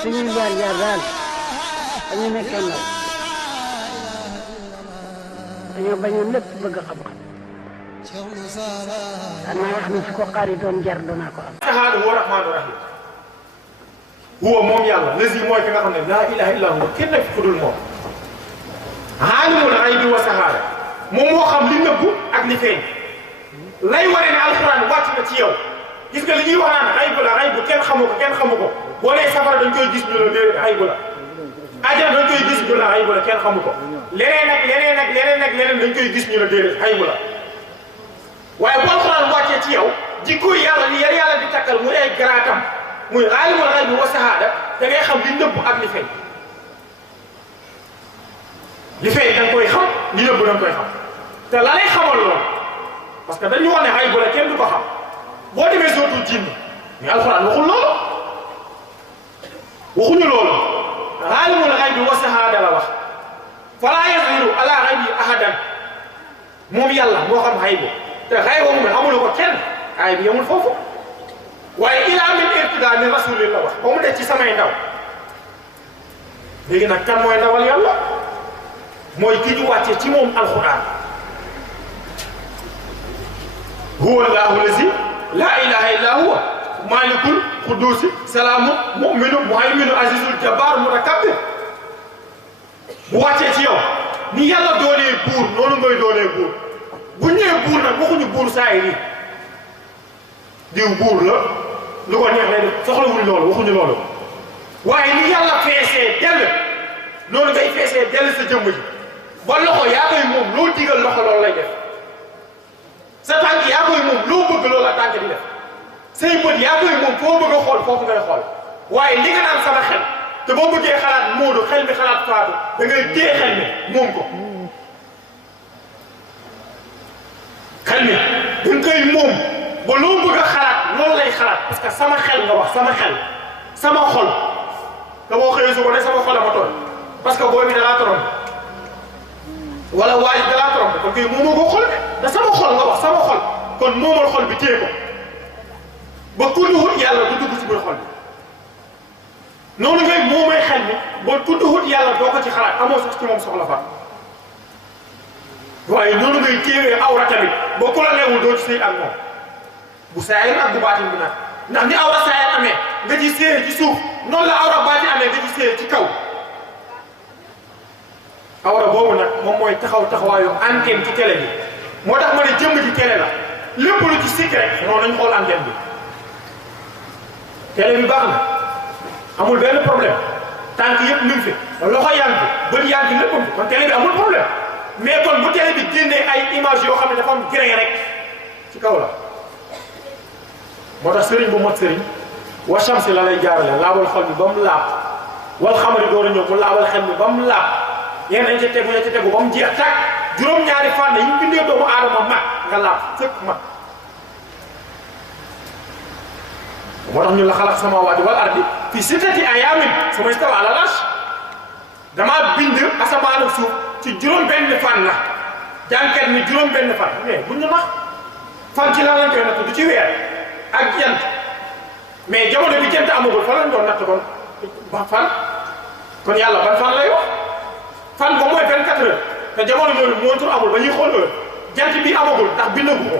suñuy jaar-jaar daal dañu nekkee ndaw dañoo bañoon lépp bëgg xam-xam danaa wax ne su ko xaari doon jar danaa ko am. saxaada huwa rahmaanu rahim huwa moom yàlla lazi mooy ki nga xam ne laa ilaha illa huwa kenn nekk fu dul moom aalimul ghaybi wa sahaada moom moo xam li nëbbu ak li feeñ lay waree ne alxuraan wàcc na ci yow gis nga li ñuy wax naan xaybu la xaybu kenn xamu ko kenn xamu ko boo nee safara dañ koy gis ñu la déedéet xaybu la ajana dañ koy gis ñu la xaybu la kenn xamu ko leneen ak leneen ak leneen ak leneen dañ koy gis ñu la déedéet xaybu la waaye bu alxuraan wàccee ci yow jikko yàlla li yàlla di takkal muy ay garaatam muy aalimul ghaybi wa sahaada da ngay xam li nëbbu ak li feeñ li feeñ da nga koy xam li nëbbu da nga koy xam te la lay xamal loolu parce que dañu wax ne xaybu la kenn du ko xam boo demee sootul jinn mais alxuraan waxul loolu waxuñu loolu aalimul ghaybi wa sahaada la wax falaa yazhiru ala ghaybi ahadan moom yàlla moo xam xaybu te xaybu moom amul ko kenn aay bi yamul foofu waaye ilaa min irtidaa min rasulillah wax ba mu def ci samay ndaw léegi nag kan mooy ndawal yàlla mooy ki ñu wàcce ci moom alxuraan huwa allahu lazi laa ilaha illa huwa malikul qudusi salaamu muminu muhayminu azizul jabbar mutakabbir bu wàccee ci yow ni yàlla doonee buur noonu ngay doonee buur bu ñëwee buur nag waxuñu buur saa yi diw buur la lu ko neex lay def soxlawuñu loolu waxuñu loolu waaye ni yàlla feesee dell noonu ngay feesee dell sa jëmm ji ba loxo yaa koy moom loo digal loxo loolu lay def sa tànk yaa koy moom loo bëgg loolu la tànk di def say bët yaa koy moom foo bëgg a xool foofu ngay xool waaye li nga naan sama xel te boo bëggee xalaat Moodu xel mi xalaat Faatu da ngay téye xel mi moom ko xel mi da nga koy moom ba loo bëgg a xalaat loolu lay xalaat parce que sama xel nga wax sama xel sama xol te boo xëyee su ko ne sama xol a ma toll parce que booy bi dalaa torom wala waa ji dalaa torom kon kay moomoo ko xol da sama xol nga wax sama xol kon moomal xol bi téye ko ba kudduhut yàlla du dugg ci biir xol bi noonu ngay moomay xel mi ba kudduhut yàlla doo ko ci xalaat amoo sax ci moom soxla fa waaye noonu ngay téewee awra tamit ba ku la leewul doo ci sëy ak moom bu saayir ak bu baatin bi nag ndax ni awra saayir amee nga ci séyee ci suuf noonu la awra baatin amee nga ci séyee ci kaw awra boobu nag moom mooy taxawaayu antenne ci télé bi moo tax ma ne jëmm ci télé la lépp lu ci sikk rek noonu nañ xool antenne bi télé bi baax na amul benn problème tànk yëpp ñu ngi fi loxo yaa ngi fi bët yaa ngi fi lépp kon télé bi amul problème mais kon bu télé bi génnee ay image yoo xam ne dafa am grain rek ci kaw la moo tax sëriñ bu mot sëriñ wa shamsi la lay jaarale laabal xol bi ba mu laab wal xamari door a ñëw mu laabal xel bi ba mu laab yéen nañ ca tegu ba mu jeex tàkk juróom-ñaari fànn yi ñu bindee doomu aadama mag nga laab sëkk mag moo tax ñu la xalaq samaawaati wal ardi fi sittati ayaamin summa istawa alal arsh damaa bind asamaan ak suuf ci juróom-benn fan la jànkat ni juróom-benn fan mais buñ ñu nax fan ci lan lañ koy natt du ci weer ak jant mais jamono bi jant amagul fan lañ doon natt kon ba fan kon yàlla ban fan lay wax fan ba mooy 24 heures te jamono mooy montre amul ba ñuy xool heure jant bi amagul ndax bindagu ko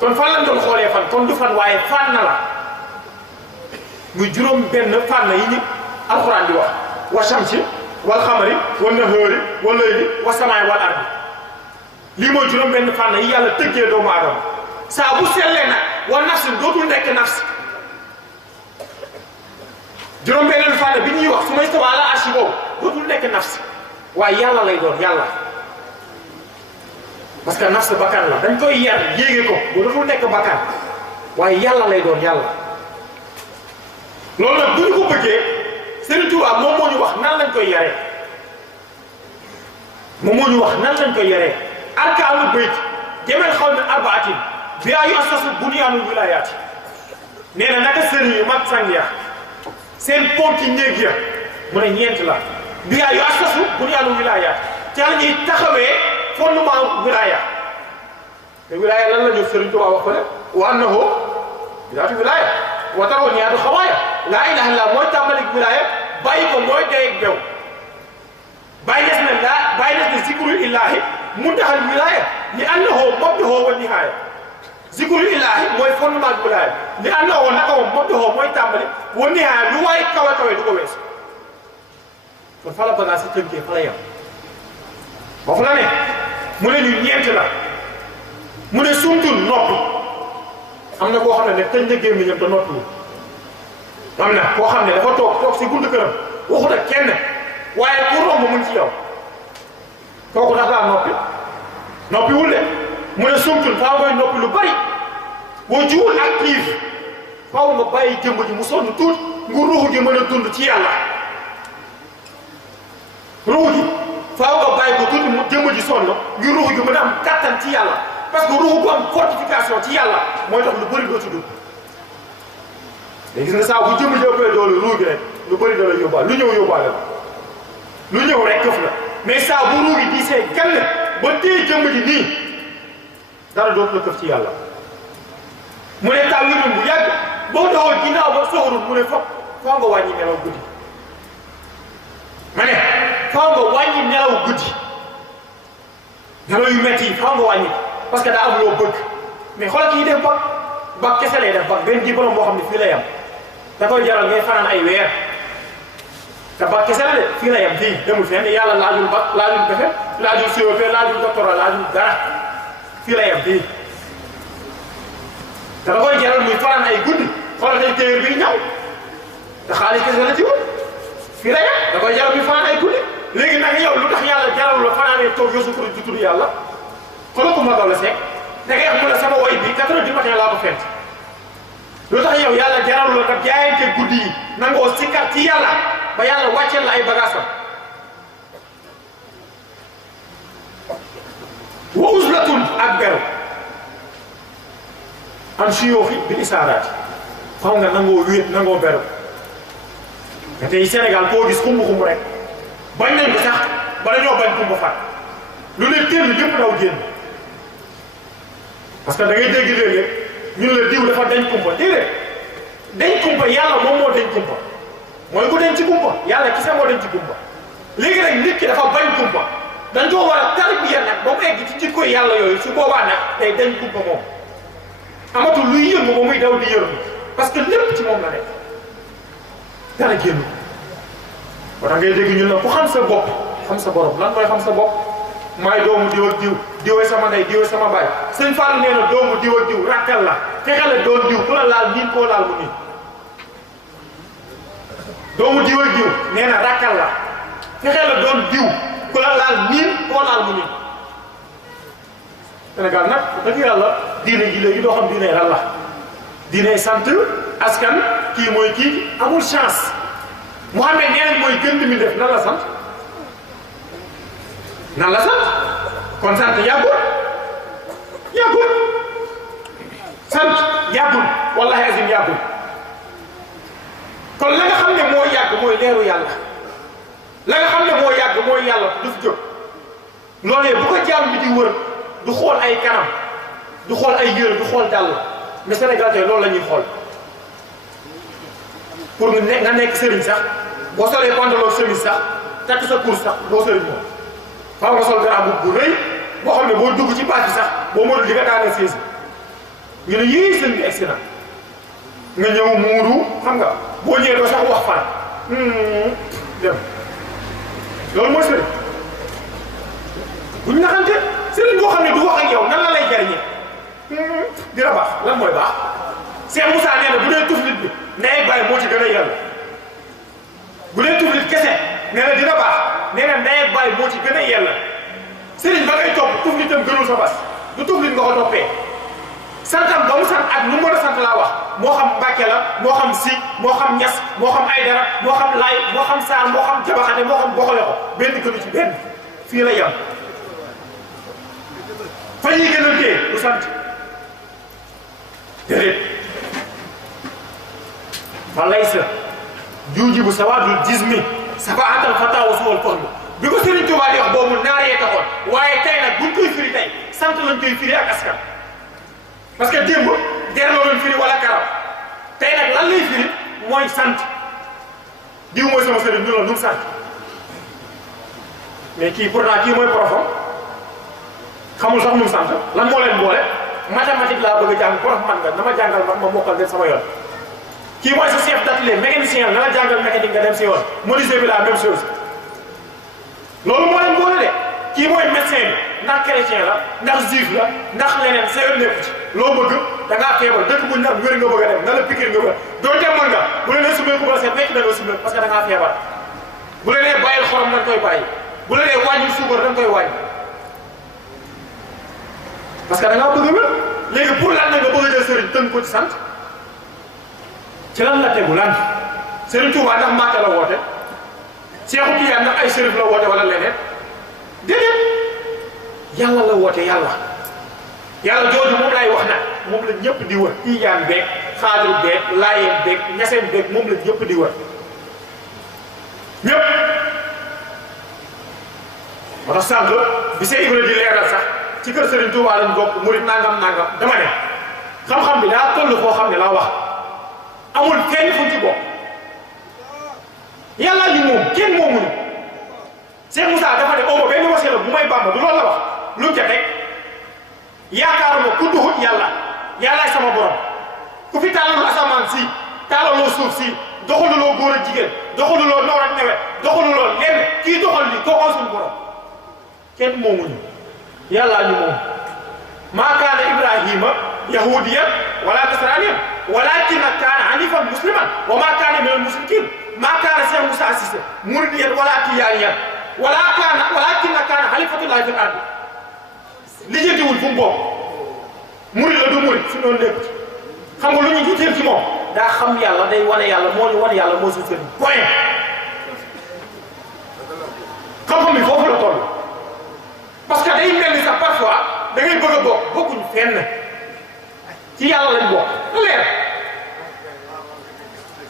kon fan lañ doon xoolee fan kon du fan waaye fan na la muy juróom-benn fànn yi ñu alxuraan di wax wa shamsi wal xamari wal nahaari wal layli wa samaay wal ardi lii mooy juróom-benn fànn yi yàlla tëggee doomu aadama saa bu sellee nag wa nafsi dootul nekk nafsi juróom-benn fànn bi ñuy wax su ma istawa ala arshi boobu dootul nekk nafsi waaye yàlla lay doon yàlla parce que nafs bakkan la dañ koy yar yéege ko bu dootul nekk bakkan waaye yàlla lay doon yàlla loolu nag bu ñu ko bëggee Sëriñ Tuubaa moom moo ñu wax nan lañ koy yaree moom moo ñu wax nan lañ koy yaree arkaanul bayt jamel xaw min arbaatin bihaa yu'assasu bunyaanul wilaayaati nee na naka sëriñ yu mag sang ya seen ponki néeg ya mu ne ñeent la bihaa yu'assasu bunyaanul wilaayaati ca la ñuy taxawee fondement wilaaya te wilaaya lan la ñu Sëriñ Tuubaa wax ko ne wa annahu bidaatu wilaaya wa taroo ñaatu xawaaya laa ilaha illallah mooy tàmbalik wilaaya bàyyi ko mooy dayeg bew bàyyi des ne bàyyi des ne zikrul illahi muntaxal wilaaya li annahu mabdahu wa nihaaya zikrul illahi mooy fondement wilaaya li annahu naka moom mabdahu mooy tàmbali wa nihaaya lu waay kawe kawe du ko weesu kon fa la bagage si tënkee fa la yem foofu la ne mu ne ñu ñeent la mu ne sumtul noppi am na koo xam ne tëj na gémmiñam te noppi am na koo xam ne dafa toog si buntu këram waxut ak kenn waaye ku romb mu ngi ci yow kooku ndax laa noppi wul de mu ne sumtul faaw ngay noppi lu bari boo jiwul active faaw nga bàyyi jëmb ji mu sonn tuut ngu ruuxu gi mën a dund ci yàlla ruuxu gi faaw nga bàyyi ko tuuti mu jëmb ji sonn ngir ruuxu gi mën a am kattan ci yàlla parce que ruuxu bu am fortification ci yàlla mooy tax lu bëri doo ci dugg léegi gis nga saa bu jëmb ji ëppee doole ruuxu gi rek lu bëri da la yóbbaale lu ñëw yóbbaale la lu ñëw rek këf la mais saa bu ruuxu gi diisee gann ba téye jëmb ji nii dara dootu la këf ci yàlla mu ne taw yi bu yàgg boo doxoon ginnaaw ba soxorul mu ne faaw nga wàññi nelaw guddi ma ne faaw nga wàññi nelaw guddi nelaw yu métti yi faaw nga wàññi parce que daa am loo bëgg mais xoolal kii def bac kese lay def bac benn diplôme boo xam ne fii la yam da koy jaral ngay fanaan ay weer te bac kese la de fii la yam fii demul fenn yàlla laajul bac laajul BFEM laajul CEP laajul doctorat laajul dara fii la yam fii te da koy jaral muy fanaan ay guddi xoolal tey téer bi ñaw te xaalis kese la ci woon fii la yam da koy jaral muy fanaan ay guddi léegi nag yow lu tax yàlla jaral la fanaanee toog yosu ko di tudd yàlla xoolal ko magaw la seeg da ngay am mu ne sama woy bi 4 heures du matin laa ko fent lu tax yow yàlla jaral la nga jaayante guddi yi nangoo sikkar ci yàlla ba yàlla wàcceel la ay bagaasam wa uslatun ak beru an siyooxi bil isaaraati xaw nga nangoo wéet nangoo beru te tey Sénégal koo gis xumb-xumb rek bañ nañ ko sax bala ñoo bañ kumba fat lu ne teel ñëpp daw génn parce que da ngay dégg léeg-léeg ñun la diw dafa dañ kumpa déedéet dañ kumpa yàlla moom moo dañ kumpa mooy ku dañ ci kumpa yàlla kese moo dañ ci kumpa léegi nag nit ki dafa bañ kumpa dañ koo war a tarbiya nag ba mu egg ci jikko yàlla yooyu su boobaa nag tey dañ kumpa moom amatul luy yëngu ba muy daw di yërëm parce que lépp ci moom la nekk dara génn ba tax ngay dégg ñun la ku xam sa bopp xam sa borom lan mooy xam sa bopp maay doomu diw ak diw diwee sama ndey diwee sama baay sëñ Fall nee na doomu diw ak diw rakkal la fexe la doon diw ku la laal niin koo laal mu niin doomu diw ak diw nee na rakkal la fexe la doon diw ku la laal niin koo laal mu niin Sénégal nag dëgg yàlla diine ji léegi doo xam diine lan la diine sant askan kii mooy kii amul chance Mouhamed nee nañ mooy gën mi def nan la sant nan la sant kon sant yàggul sant yàggul wallahi azim yàggul kon la nga xam ne moo yàgg mooy leeru yàlla la nga xam ne moo yàgg mooy yàlla du fi jóg loolee bu ko jaam bi di wër du xool ay kanam du xool ay yére du xool dàll mais Sénégal tey loolu la ñuy xool pour nga nekk sëriñ sax boo solee pantalon sëriñ sax takk sa course sax doo sëriñ moom faaw nga sol garab bu rëy boo xam ne boo dugg ci baat bi sax boo mënul di nga daaneel siis ñu ne yii sëñ bi egsi na nga ñëw muuru xam nga boo ñëwee doo sax wax fan dem loolu mooy sëriñ bu ñu naxante sëriñ boo xam ne du wax ak yow nan la lay jariñee dina baax lan mooy baax Cheikh Moussa nee na bu dee tuflit bi ndey bàyyi moo ci gën a yàlla bu dee tuflit kese nee na dina baax nee na ndey bàyyi moo ci gën a yàlla sëriñ ba ngay topp tuflitam gënul sa bas du tuflit nga ko toppee santam ba mu sant ak nu mu mën a sant laa wax moo xam Mbàkke la moo xam si moo xam Ñas moo xam Aydara moo xam Laay moo xam Saar moo xam Jabaxate moo xam Boxole ko benn gënu ci benn fii la yam fa ñuy gënantee du sant déedéet fa laysa juujibu sawaadul jismi safaatal fataawa suwal fahmi bi ko Sëriñ Tuubaa di wax boobu naar yee taxoon waaye tey nag buñ koy firi tey sant lañ koy firi ak askan parce que démb der la doon firi wala karaw tey nag lan lay firi mooy sant diw mooy sama sëriñ ñu la nu mu sant mais kii pourtant kii mooy profam xamul sax nu mu sant lan moo leen boole mathématique laa bëgg a jàng prof man nga dama jàngal man ma mokkal dem sama yoon kii mooy sa chef d'atelier mécanicien na la jàngal mécanique nga dem si yoon menuisier bi la même chose loolu moo leen boole de kii mooy médecin bi ndax chrétien la ndax juif la ndax leneen sa yoon nekku ci loo bëgg da ngaa feebar dëkk bu ñu naan wér nga bëgg a dem na la piquer nga bëgg doo dem mën nga bu la nee sumee ku ba seet fekk da nga sumee parce que da ngaa feebar bu la nee bàyyil xorom da nga koy bàyyi bu la nee wàññi suukar da nga koy wàññi parce que da ngaa bëgg a wér léegi pour lan na nga bëgg a jël sëriñ tënk ko ci sant ci lan la tegu lan Sëriñ Tuubaa ndax Màkka la woote Seexu Tijaan ndax ay sërif la woote wala leneen déedéet yàlla la woote yàlla jooju moom lay wax nag moom la ñëpp di wër Tijaan beeg Xaadir beeg Laayeen beeg Ñaseen beeg moom la ñëpp di wër ñëpp moo tax sànq bi see Ibra di leeral sax ci kër Sëriñ Tuubaa lañ bokk murit nangam dama ne xam-xam bi daa toll foo xam ne laa wax amul kenn fu ci bokk yàlla ñu moom kenn moomuñu Cheikh Moussa dafa ne omo benn wasila bu may Bàmba du loolu la wax lu mu ca teg yaakaaruma ku duhut yàllaay sama borom ku fi tàllalul asamaan si tàllaloo suuf si doxaluloo góor ak jigéen doxaluloo noor ak nawet doxaluloo lenn kii doxal li kookoon suñu borom kenn moomuñu yàllaa ñu moom maa kaana Ibrahima yahudiyan wala nasraniyan walakin kaana hanifan musliman wa maa kaana minal mushrikin maa kaana Cheikh Moussa Cissé muridiyan wala tijaaniyan walakin kaana xalifatullahi fil ardi lijjantiwul fu mu bokk murid la du murid su noonu lépp xam nga lu ñu jiiteel ci moom daa xam yàlla day wane yàlla moo ñu wane yàlla moo suñu sëriñ point xam-xam bi foofu la toll parce que day mel ni sax parfois da ngay bëgg a bokk bokkuñu fenn ci yàlla lañ bokk leer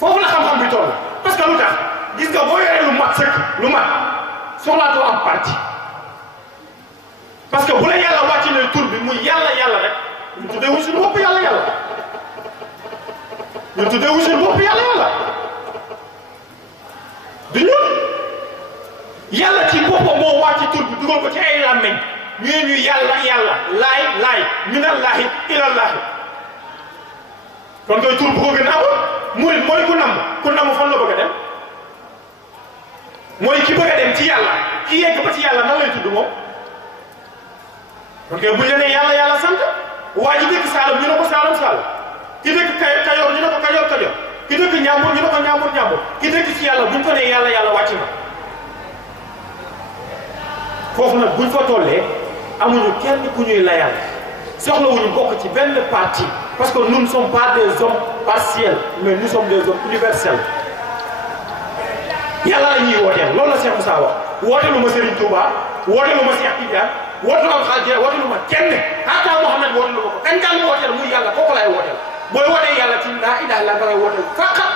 foofu la xam-xam bi toll parce que lu tax gis nga boo yoree lu mat sëkk lu mat soxlaatoo am parti parce que bu la yàlla wàcc ne tur bi muy yàlla rek ñu tuddee wuñ suñu bopp yàlla ñu tuddee wuñ suñu bopp yàlla du ñun yàlla ci boppam moo wàcc tur bi dugal ko ci ay làmmeñ ñu yàlla laay minallaahi ilallaahi kon koy tur bu ko gën a amul murid mooy ku namm fan la bëgg a dem mooy ki bëgg a dem ci yàlla ki yegg ba ci yàlla nan lay tudd moom kon kay bu ñu nee yàlla sant waa ji dëkk Saalum ñu ne ko Saalum ki dëkk Kayoor ñu ne ko Kayoor ki dëkk Ñambur ñu ne ko Ñambur ki dëkk ci yàlla buñ ko nee yàlla wàcc na foofu nag buñ fa tollee amuñu kenn ku ñuy layal soxlawuñu bokk ci benn parti parce que nous ne sommes pas des hommes partiels mais nous sommes des hommes universels yàlla la ñuy wooteel loolu la Cheikh Moussa wax wooteelu ma Serigne Touba wooteelu ma Cheikh Tidiane wooteelu ma Xaadir wooteelu ma kenn hatta Mouhamed wooteelu ma ko kañ daal ñu wooteel muy yàlla kooku laay wooteel booy wootee yàlla ci laa ilaaha illa ngay wooteel faqat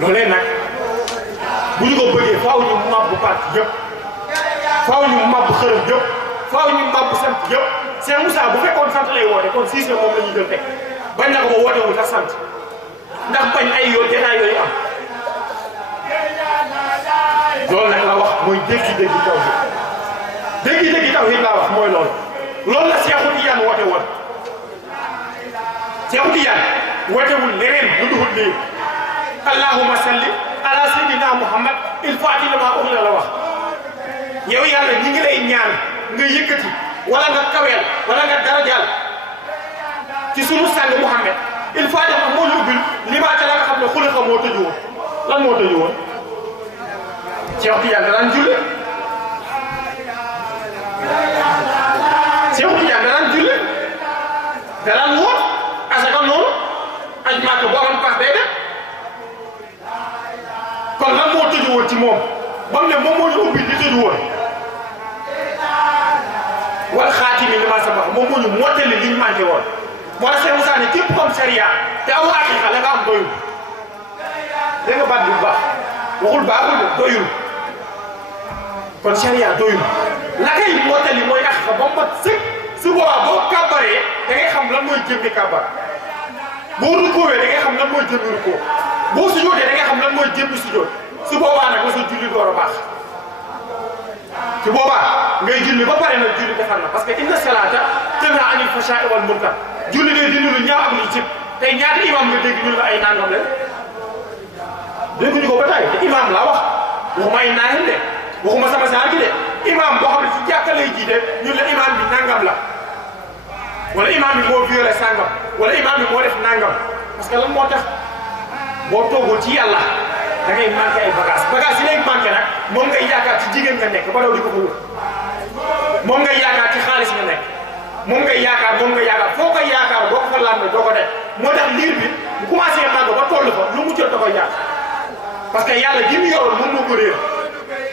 loolee nag bu ñu ko bëggee faaw ñu mabbu parti yëpp faaw ñu mabbu xërëm yëpp faaw ñu mabbu sant yëpp Cheikh Moussa bu fekkoon sant lay woote kon Cissé moom la ñuy jël teg bañ na ko ba wootewul sax sant ndax bañ ay yoo détails yooyu am loolu nag la wax mooy dégg-dégg tawhid laa wax mooy loolu la Seexu Tijaan woote woon Seexu Tijaan wootewul leneen lu duhut lii allahumma salli ala sayyidina Muhammad il faati lama ughliqa la wax yow yàlla ñi ngi lay ñaan nga yëkkati wala nga kaweel wala nga darajaal ci sunu sang Muhammad il faut que moo ñu ubbil li maa ca la nga xam ne xuliqa moo tëju woon lan moo tëju woon Seexu Tijaan daan julli Seexu Tijaan daan julli daan woor asaka noonu aj Màkka boo amoon paas day def kon lan moo tëju woon ci moom ba mu ne moom moo ñu ubbi di tëju woon wal xaatimi li ma sabax moom moo ñu mottali li ñu manqué woon moo tax Cheikh Moussa ne képp comme sariya te aw aqiqa la nga am doyul dégg nga baat bi bu baax waxul baaxul de doyul kon sariya doyul la kay mottali mooy aqiqa ba mu mat sëkk su boobaa boo kàbbaree da ngay xam lan mooy jëmmi kàbbar boo rukoowee da ngay xam lan mooy jëmmi rukoo boo sujootee da ngay xam lan mooy jëmmi sujoot su boobaa nag la sa julli door a baax su boobaa ngay julli ba pare nag julli defar na parce que inna salaata tanhaa anil fahshaa'i wal munkar julli day dindi lu ñaaw ak lu jib tey ñaata imam nga dégg ñu la ay nangam leen dégguñu ko ba tey te imam laa wax waxuma ay naaxin de waxuma sama saar gi de imam boo xam ne ci jàkka lay jiite ñun la imam bi nangam la wala imam bi moo violé sangam wala imam bi moo def nangam parce que lan moo tax boo toogul ci yàlla da ngay manqué ay bagage yi lay manqué nag moom ngay yaakaar ci jigéen nga nekk ba daw di ko fa wut moom ngay yaakaar ci xaalis nga nekk moom ngay yaakaar foo koy yaakaar boo ko fa laal doo ko def moo tax liir bi bu commencé màgg ba toll fa lu mu jot da koy yàq parce que yàlla gi mu yoroon moom moo ko réer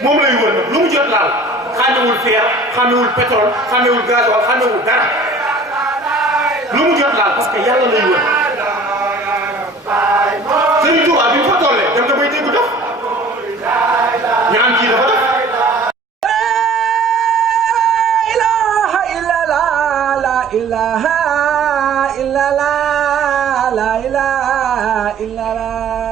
moom lay wër nag lu mu jot laal xàmmewul fer xàmmewul pétrole xàmmewul gasoil xàmmewul dara lu mu jot laal parce que yàlla lay wër Sëriñ Tuubaa bi mu fa tollee dem na bay dégg dof ñu naan kii dafa dof ilaha illallah la ilaha illallah la ilaha illallah